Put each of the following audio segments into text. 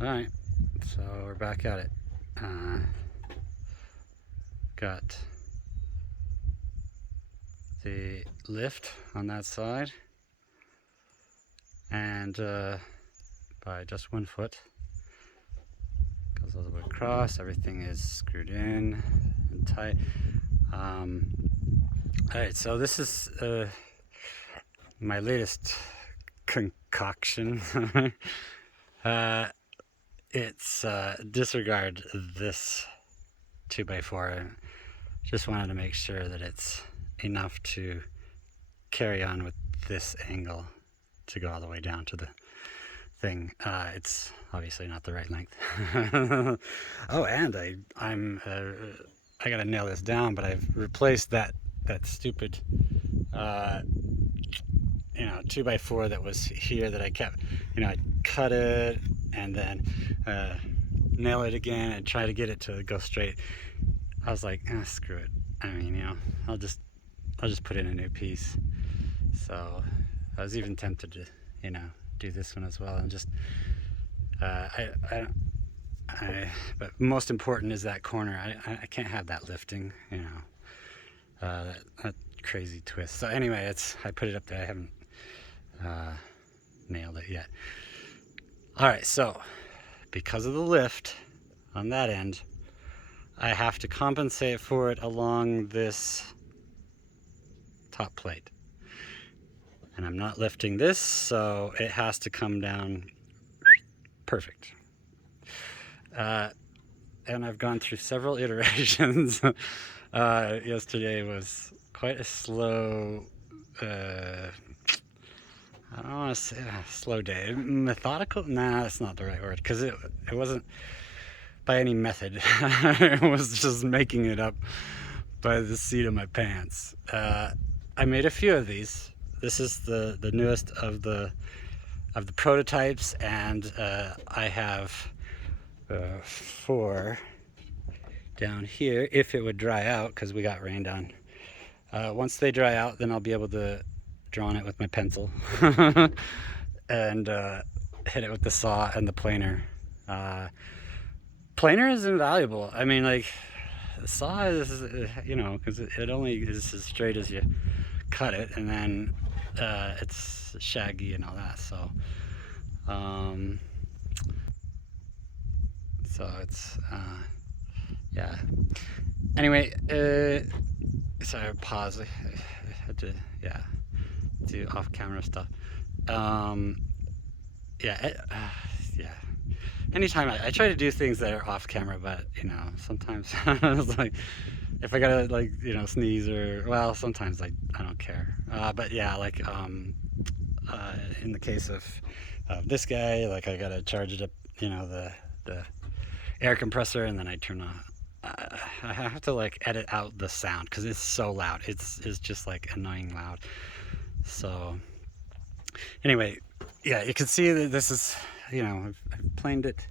Alright, so we're back at it. Got the lift on that side, and by just 1 foot goes all the way across. Everything is screwed in and tight. Alright, so this is my latest concoction. It's disregard this 2x4. Just wanted to make sure that it's enough to carry on with this angle to go all the way down to the thing. It's obviously not the right length. Oh, and I gotta nail this down, but I've replaced that stupid 2x4 that was here that I kept. I cut it and then nail it again and try to get it to go straight. I was like, screw it. I mean, I'll just put in a new piece. So I was even tempted to, do this one as well, and just but most important is that corner. I can't have that lifting, that crazy twist. So anyway, I put it up there. I haven't nailed it yet. All right, so because of the lift on that end, I have to compensate for it along this top plate. And I'm not lifting this, so it has to come down perfect. And I've gone through several iterations. Yesterday was quite a slow, I don't want to say slow day. Methodical? Nah, that's not the right word, because it wasn't by any method. It was just making it up by the seat of my pants. I made a few of these. This is the newest of the prototypes, and I have 4 down here if it would dry out, because we got rained on. Once they dry out, then I'll be able to draw on it with my pencil and hit it with the saw and the planer. Planer is invaluable. I mean, like, the saw is, because it only is as straight as you cut it, and then it's shaggy and all that. So it's yeah. Anyway, sorry, pause. I had to do off-camera stuff. Yeah. Anytime I try to do things that are off camera, but sometimes it's like, if I gotta sneeze, or, well, sometimes I don't care. But yeah, like in the case of this guy, like, I gotta charge it up, the air compressor, and then I turn on. I have to edit out the sound because it's so loud. It's just annoying loud. So anyway, yeah, you can see that this is, I've planed it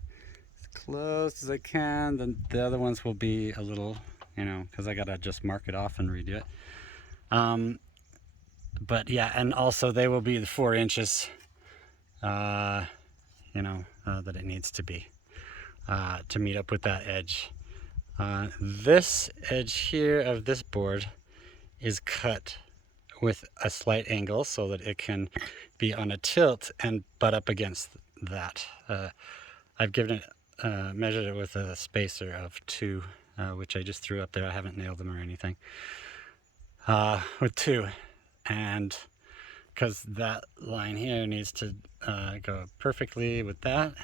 as close as I can. Then the other ones will be a little, because I gotta just mark it off and redo it. But yeah, and also they will be the 4 inches, that it needs to be to meet up with that edge. This edge here of this board is cut with a slight angle so that it can be on a tilt and butt up against that. I've given it, measured it with a spacer of 2, which I just threw up there. I haven't nailed them or anything. With 2, and because that line here needs to go perfectly with that,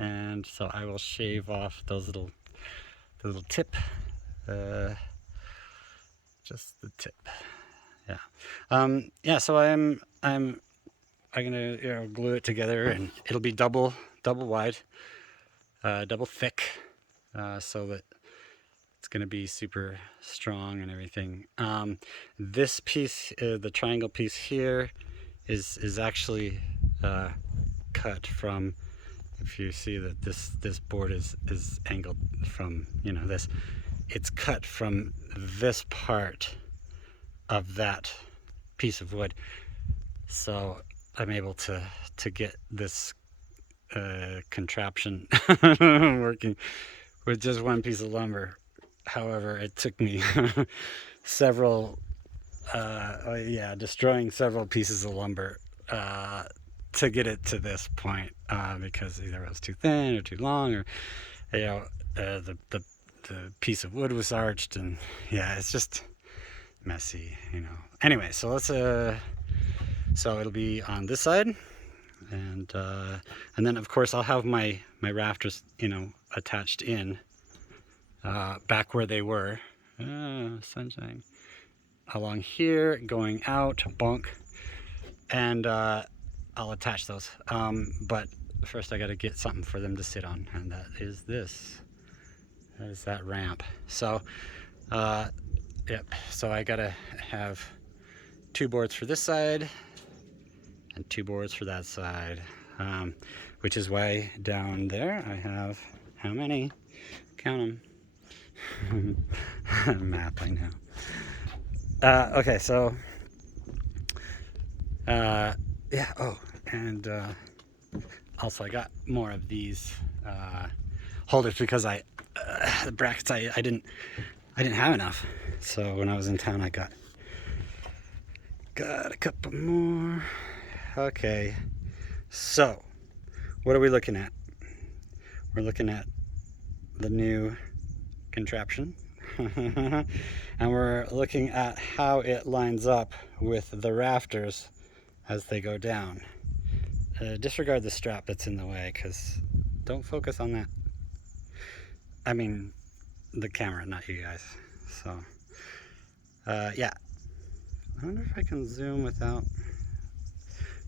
and so I will shave off the little tip, just the tip. Yeah. So I'm gonna glue it together, and it'll be double wide, double thick, so that it's gonna be super strong and everything. This piece, the triangle piece here, is actually cut from. If you see that this board is angled from this, it's cut from this part of that piece of wood. So I'm able to get this contraption working with just one piece of lumber. However, it took me several, yeah, destroying several pieces of lumber uh, to get it to this point because either it was too thin or too long, or you know, the piece of wood was arched, and yeah, it's just messy, you know. Anyway, so let's so it'll be on this side, and then of course I'll have my rafters, you know, attached in back where they were. Sunshine along here, going out, bonk, and I'll attach those. But first I got to get something for them to sit on, and that is this. That is that ramp. So, yep. So I gotta have 2 boards for this side and 2 boards for that side, which is why down there I have how many? Count them. Map, I know. Okay, so yeah. Oh, and also I got more of these holders because the brackets I didn't have enough. So when I was in town, I got a couple more. Okay, so what are we looking at? We're looking at the new contraption. And we're looking at how it lines up with the rafters as they go down. Disregard the strap that's in the way, because don't focus on that. I mean, the camera, not you guys. So, yeah. I wonder if I can zoom without...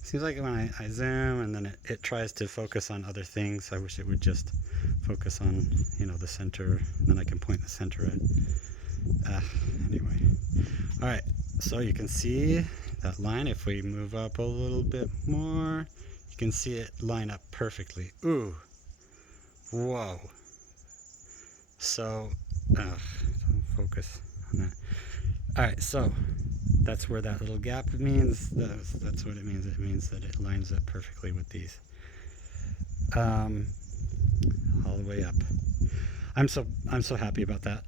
Seems like when I zoom and then it tries to focus on other things. I wish it would just focus on, you know, the center. Then I can point the center at. Anyway. All right. So you can see that line. If we move up a little bit more, you can see it line up perfectly. Ooh. Whoa. So, don't focus on that. All right. So that's where that little gap means. That's what it means. It means that it lines up perfectly with these. All the way up. I'm so happy about that.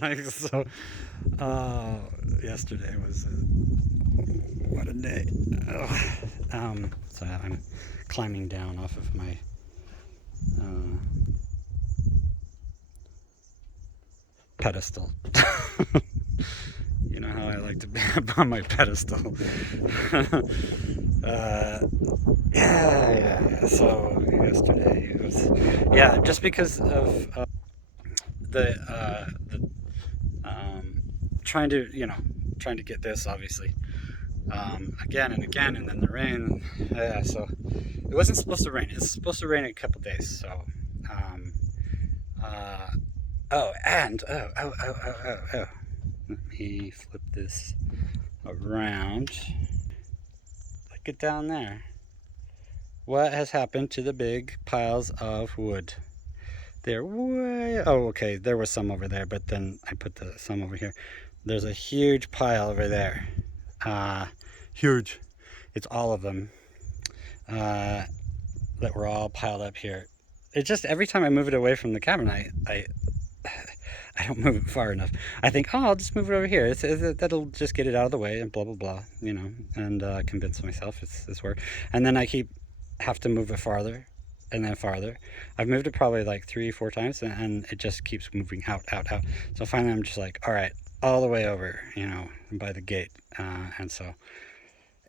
Like, so, yesterday was what a day. So I'm climbing down off of my pedestal. You know how I like to be up on my pedestal. Yeah. So yesterday it was, yeah, just because of the trying to, you know, trying to get this obviously again and again, and then the rain. Yeah, so it wasn't supposed to rain. It's supposed to rain in a couple days. So, oh, and oh. Let me flip this around. Look it down there. What has happened to the big piles of wood? They're way... Oh, okay, there was some over there, but then I put some over here. There's a huge pile over there. Huge. It's all of them that were all piled up here. It just, every time I move it away from the cabin, I don't move it far enough. I think, oh, I'll just move it over here. That'll just get it out of the way, and blah, blah, blah, you know, and convince myself it's work. And then I have to move it farther, and then farther. I've moved it probably like 3-4 times, and it just keeps moving out. So finally I'm just like, all right, all the way over, you know, by the gate. And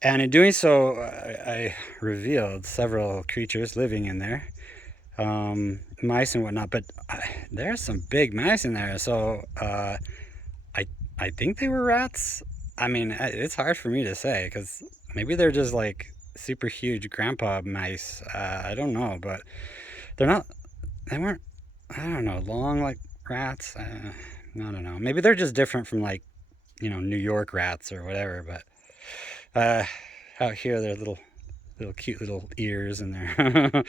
in doing so, I revealed several creatures living in there. Mice and whatnot, but there's some big mice in there. So I think they were rats. I mean, it's hard for me to say, because maybe they're just like super huge grandpa mice. I don't know, but they weren't, I don't know, long like rats. I don't know. Maybe they're just different from, like, you know, New York rats or whatever. But out here, they're little cute little ears, and they're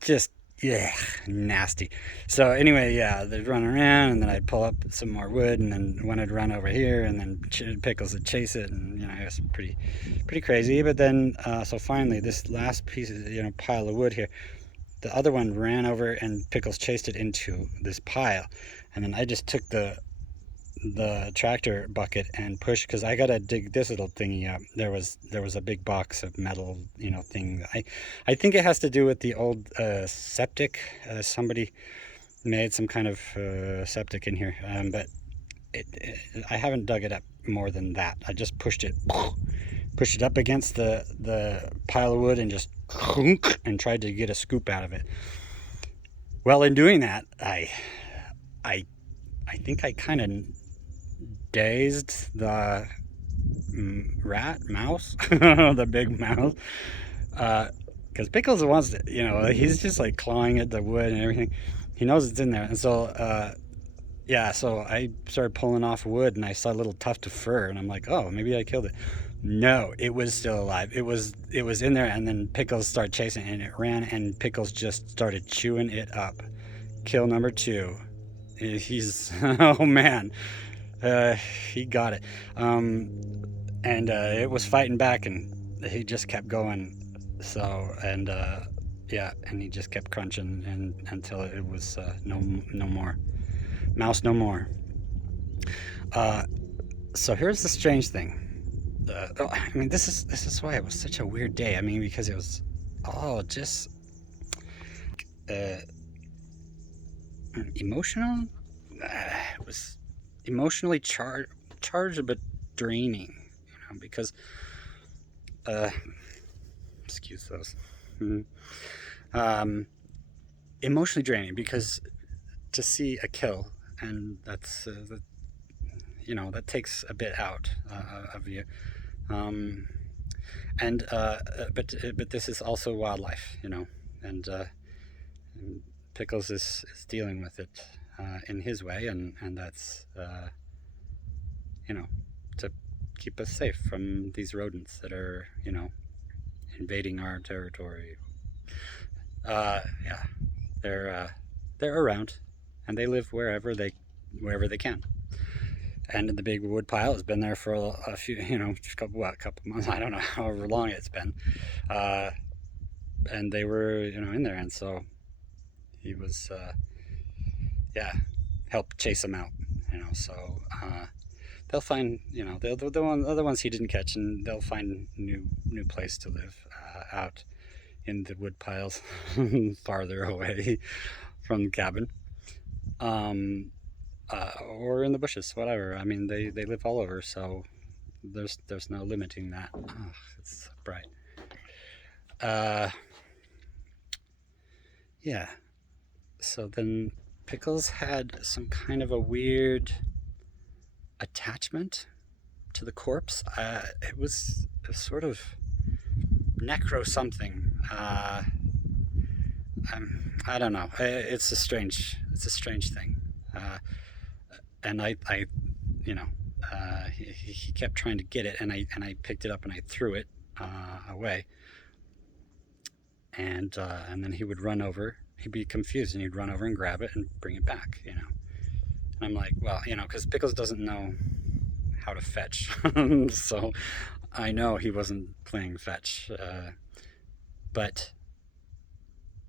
just Yeah, nasty. So anyway, yeah, they'd run around, and then I'd pull up some more wood, and then when I'd run over here, and then Pickles would chase it, and it was pretty crazy. But then, so finally, this last piece of pile of wood here, the other one ran over, and Pickles chased it into this pile, and then I just took the tractor bucket and push, because I gotta dig this little thingy up. There was a big box of metal, thing. I think it has to do with the old septic. Somebody made some kind of septic in here, but I haven't dug it up more than that. I just pushed it up against the pile of wood and just and tried to get a scoop out of it. Well, in doing that, I I think I kind of dazed the rat mouse, the big mouse, because Pickles wants to, he's just like clawing at the wood and everything. He knows it's in there, and so yeah, so I started pulling off wood, and I saw a little tuft of fur, and I'm like, oh, maybe I killed it. No, it was still alive. It was in there, and then Pickles started chasing it, and it ran, and Pickles just started chewing it up. Kill number two. He's oh man, uh, he got it. Um, and it was fighting back, and he just kept going. So and yeah, and he just kept crunching, and until it was no more mouse, no more. Uh, so here's the strange thing. I mean, this is why it was such a weird day. I mean, because it was all just uh, emotional. It was emotionally charged, but draining. Because uh, excuse those. Mhm. Um, Emotionally draining because to see a kill, and that takes a bit out of you. Um, and but this is also wildlife, and, and Pickles is dealing with it in his way, and that's you know to keep us safe from these rodents that are invading our territory. Yeah, they're around, and they live wherever they can. And the big wood pile has been there for a few, couple months. I don't know however long it's been. Uh, and they were, in there, and so he was, yeah, helped chase them out. So they'll find, the other ones he didn't catch, and they'll find new place to live out in the wood piles, farther away from the cabin. Um, or in the bushes, whatever. I mean, they live all over, so there's no limiting that. Oh, it's so bright. Uh, yeah. So then Pickles had some kind of a weird attachment to the corpse. It was sort of necro something. I don't know. It's a strange thing. And I you know, he kept trying to get it, and I picked it up and I threw it away, and then he would run over. He'd be confused, and he'd run over and grab it and bring it back. And I'm like, well, because Pickles doesn't know how to fetch, so I know he wasn't playing fetch. But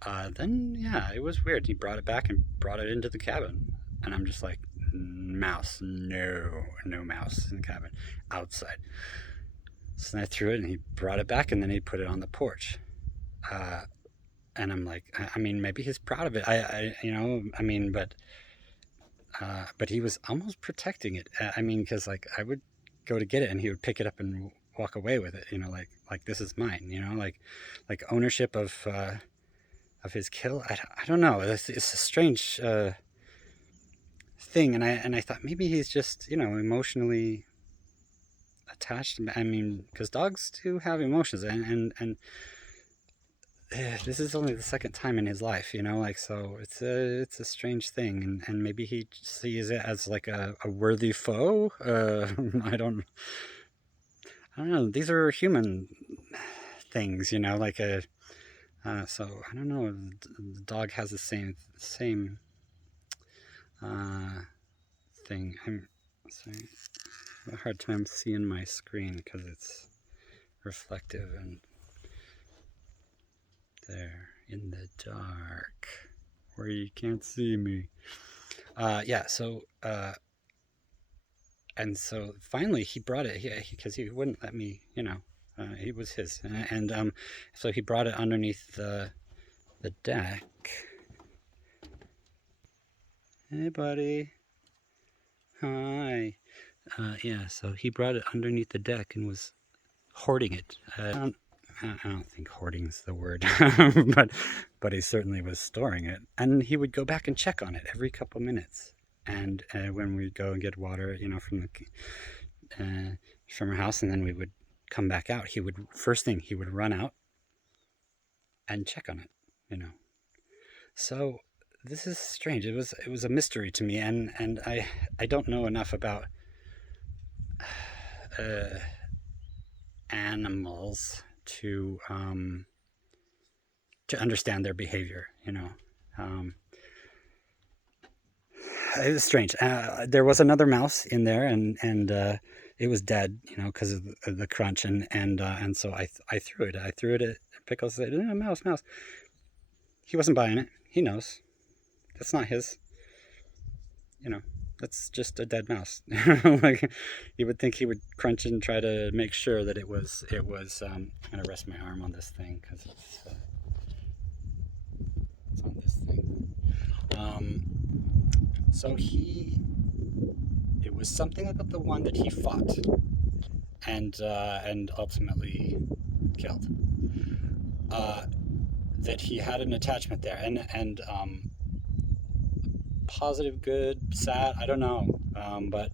then, yeah, it was weird. He brought it back and brought it into the cabin, and I'm just like, mouse, no mouse in the cabin, outside. So then I threw it, and he brought it back, and then he put it on the porch. Uh, and I'm like, I mean, maybe he's proud of it. I mean, but he was almost protecting it. I mean, because like I would go to get it, and he would pick it up and walk away with it. Like this is mine. Like ownership of his kill. I don't know. It's a strange thing, and I thought maybe he's just emotionally attached. I mean, because dogs do have emotions, and this is only the second time in his life, like, so it's a strange thing, and maybe he sees it as like a worthy foe. I don't know. These are human things, like a So I don't know if the dog has the same uh, thing. I'm sorry, I have a hard time seeing my screen because it's reflective and there in the dark where you can't see me. Yeah. And so finally he brought it because he wouldn't let me. It was his, and so he brought it underneath the deck. Hey, buddy. Hi. Yeah, so he brought it underneath the deck and was hoarding it. I don't think hoarding's the word, but he certainly was storing it. And he would go back and check on it every couple minutes. And when we'd go and get water, from our house, and then we would come back out, first thing he would run out and check on it. So this is strange. It was a mystery to me, and I don't know enough about uh, animals to understand their behavior. It was strange. There was another mouse in there, and it was dead, because of the crunch, and so I threw it. I threw it at Pickles. Said, "Mouse, mouse." He wasn't buying it. He knows that's not his. That's just a dead mouse. Like, you would think he would crunch and try to make sure that it was. I'm gonna rest my arm on this thing because it's on this thing. So it was something about the one that he fought and ultimately killed. That he had an attachment there, and positive, good, sad, I don't know, but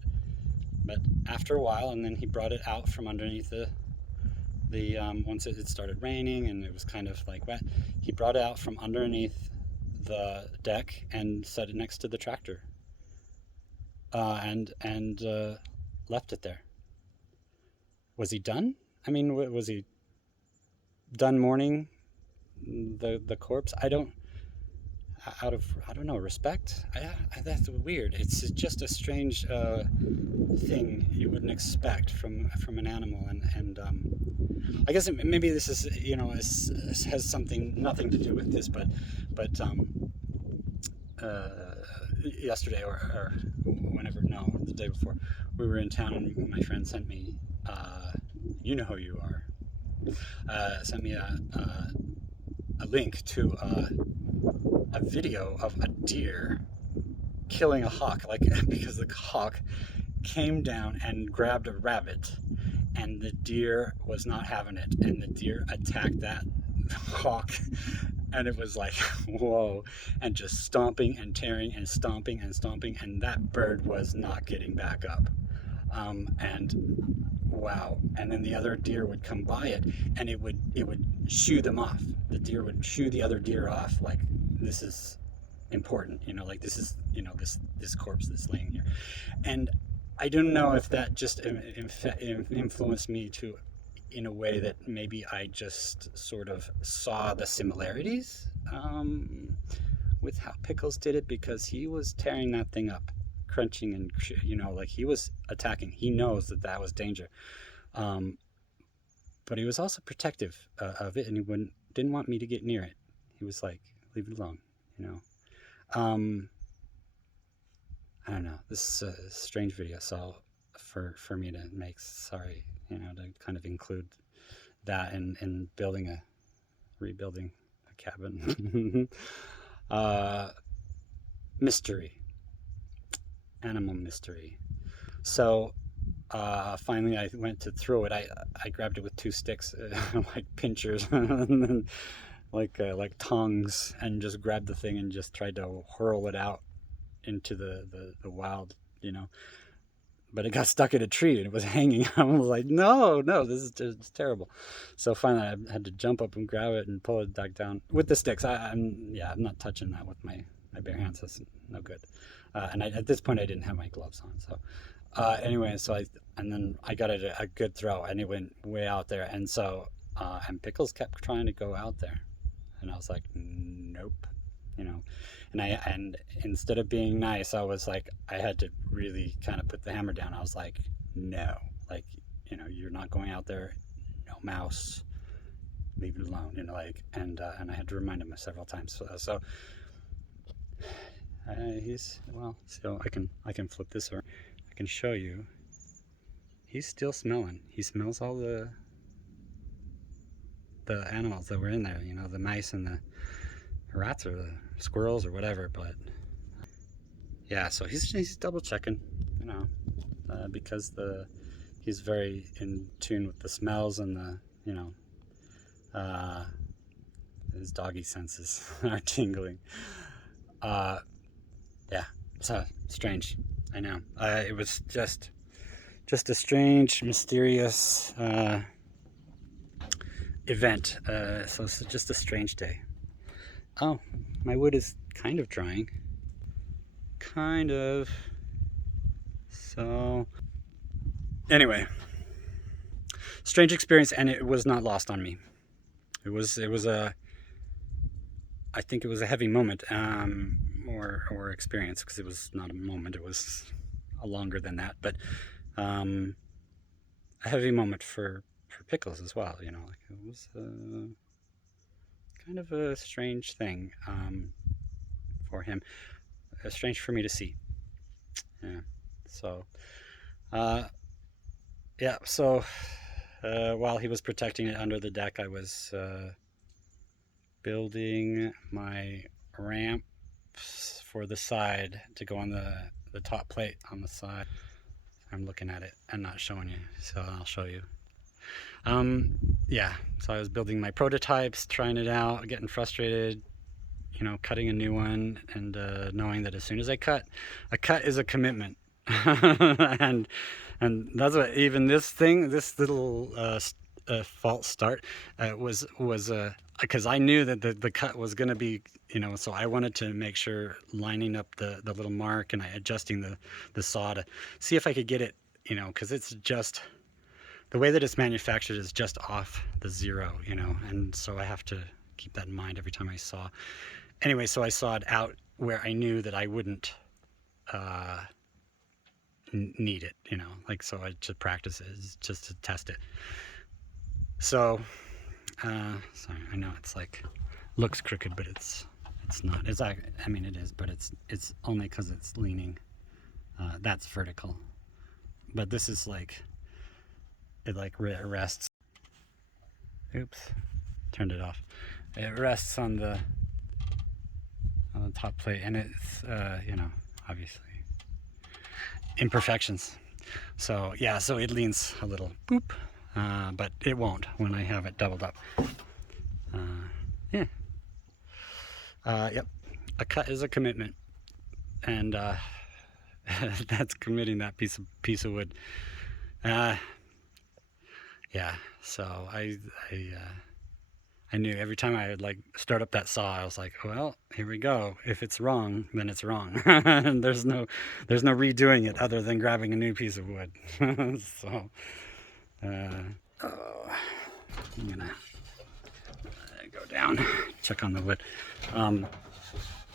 after a while, and then he brought it out from underneath the once it started raining and it was kind of like wet, he brought it out from underneath the deck and set it next to the tractor, and left it there. Was he done? I mean, was he done mourning the corpse? I don't know, respect. That's weird. It's just a strange thing you wouldn't expect from an animal, and I guess maybe this is has something nothing to do with this, but uh, yesterday or whenever, no, the day before, we were in town and my friend sent me, you know who you are, sent me a link to a video of a deer killing a hawk, like because the hawk came down and grabbed a rabbit, and the deer was not having it, and the deer attacked that hawk, and it was like, whoa, and just stomping and tearing and stomping and stomping, and that bird was not getting back up. And wow, and then the other deer would come by it, and it would shoo them off. The deer would shoo the other deer off, like, this is important, like, this is, this corpse that's laying here. And I don't know if that just influenced me to, in a way that maybe I just sort of saw the similarities, with how Pickles did it, because he was tearing that thing up, crunching, and like, he was attacking. He knows that was danger, but he was also protective of it, and he didn't want me to get near it. He was like, leave it alone, I don't know. This is a strange video, so for me to make, sorry, to kind of include that in rebuilding a cabin. Mystery, animal mystery. So finally, I went to throw it. I grabbed it with two sticks, like pinchers, and then like tongs, and just grabbed the thing and just tried to hurl it out into the wild, but it got stuck in a tree and it was hanging. I was like, no, this is just terrible. So finally, I had to jump up and grab it and pull it back down with the sticks. I'm not touching that with my bare hands. That's no good. And at this point, I didn't have my gloves on. So anyway, and then I got it a good throw, and it went way out there. And so and Pickles kept trying to go out there. And I was like, nope, you know. And instead of being nice, I was like, I had to really kind of put the hammer down. I was like, no, like, you know, you're not going out there, no mouse, leave it alone, you know, like, and I had to remind him several times. He's, well, so I can flip this around. I can show you. He's still smelling. He smells all the animals that were in there, you know, the mice and the rats or the squirrels or whatever. But yeah, so he's double checking, you know, because he's very in tune with the smells and the, you know, his doggy senses are tingling. Yeah, so strange. I know. It was just a strange, mysterious event. So it's just a strange day. Oh, my wood is kind of drying. Kind of. So, anyway, strange experience, and it was not lost on me. It was I think it was a heavy moment, or experience, because it was not a moment. It was a longer than that, but a heavy moment for Pickles as well. You know, like it was kind of a strange thing for him. Strange for me to see. Yeah. So, yeah. So while he was protecting it under the deck, I was building my ramps for the side to go on the top plate on the side. I'm looking at it and not showing you, so I'll show you. Yeah, so I was building my prototypes, trying it out, getting frustrated, you know, cutting a new one, and knowing that as soon as a cut is a commitment. and that's what even this little false start was because I knew that the cut was going to be, you know, so I wanted to make sure lining up the little mark and adjusting the saw to see if I could get it, you know, because it's just the way that it's manufactured is just off the zero, you know, and so I have to keep that in mind every time I saw. Anyway, so I sawed out where I knew that I wouldn't need it, you know, like, so I just practice it just to test it. So sorry, I know it's like looks crooked, but it's not. It's like, I mean, it is, but it's only because it's leaning. That's vertical, but this is like, it like rests. Oops, turned it off. It rests on the top plate, and it's you know, obviously imperfections. So yeah, so it leans a little, boop, but it won't when I have it doubled up. Yeah. Yep. A cut is a commitment, and that's committing that piece of wood. Yeah. So I knew every time I would like start up that saw, I was like, well, here we go. If it's wrong, then it's wrong. And there's no redoing it other than grabbing a new piece of wood. So, I'm gonna go down, check on the wood.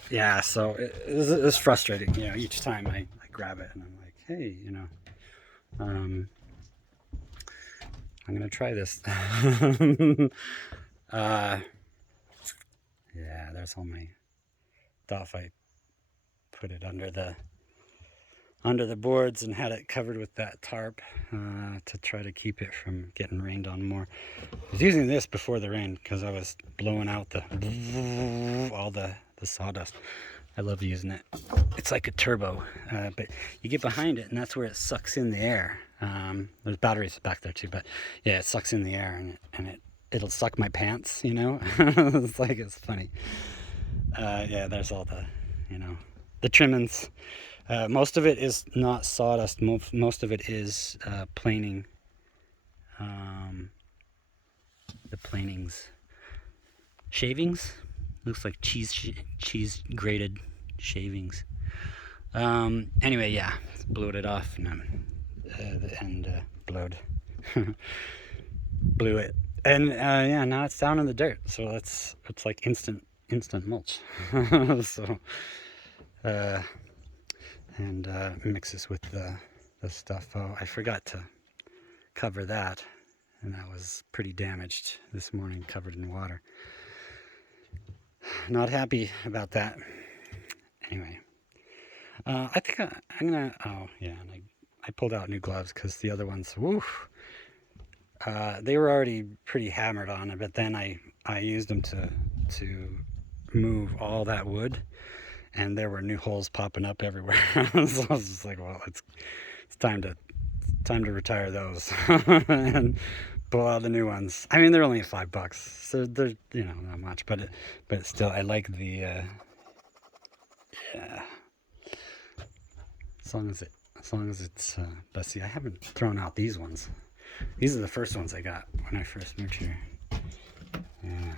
Yeah, so it's frustrating, you know, each time I grab it and I'm like, hey, you know, I'm gonna try this. Yeah, there's all my stuff. I put it under the boards and had it covered with that tarp to try to keep it from getting rained on more. I was using this before the rain because I was blowing out all the sawdust. I love using it. It's like a turbo, but you get behind it and that's where it sucks in the air. There's batteries back there too, but yeah, it sucks in the air and it'll suck my pants, you know. It's funny. Yeah, there's all the, you know, the trimmings. Most of it is not sawdust. Most of it is planing. The planings, shavings. Looks like cheese grated shavings. Anyway, yeah, blowed it off and blowed blew it. And yeah, now it's down in the dirt, so it's like instant mulch. So uh, and mixes with the stuff. Oh, I forgot to cover that, and that was pretty damaged this morning, covered in water. Not happy about that. Anyway, I think I'm gonna. Oh yeah, and I pulled out new gloves because the other ones, woo, they were already pretty hammered on it. But then I used them to move all that wood, and there were new holes popping up everywhere. So I was just like, well, it's time to retire those and pull out the new ones. I mean, they're only $5, so they're not much, but still, I like the yeah. As long as it's but see, I haven't thrown out these ones. These are the first ones I got when I first moved here. Yeah,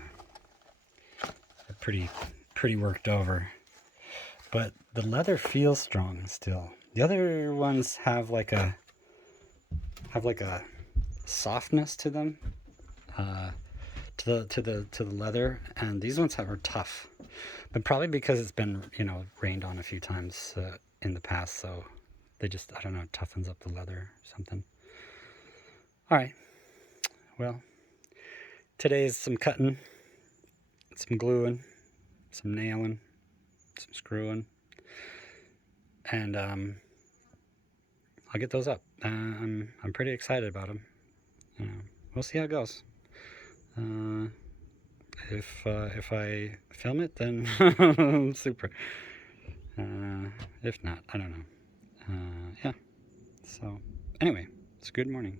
they're pretty worked over, but the leather feels strong still. The other ones have like a softness to them, to the leather, and these ones are tough. But probably because it's been rained on a few times in the past, so they just, I don't know, toughens up the leather or something. All right. Well, today is some cutting, some gluing, some nailing, some screwing, and I'll get those up. I'm pretty excited about them. We'll see how it goes. If I film it, then super. If not, I don't know. Yeah. So anyway, it's a good morning.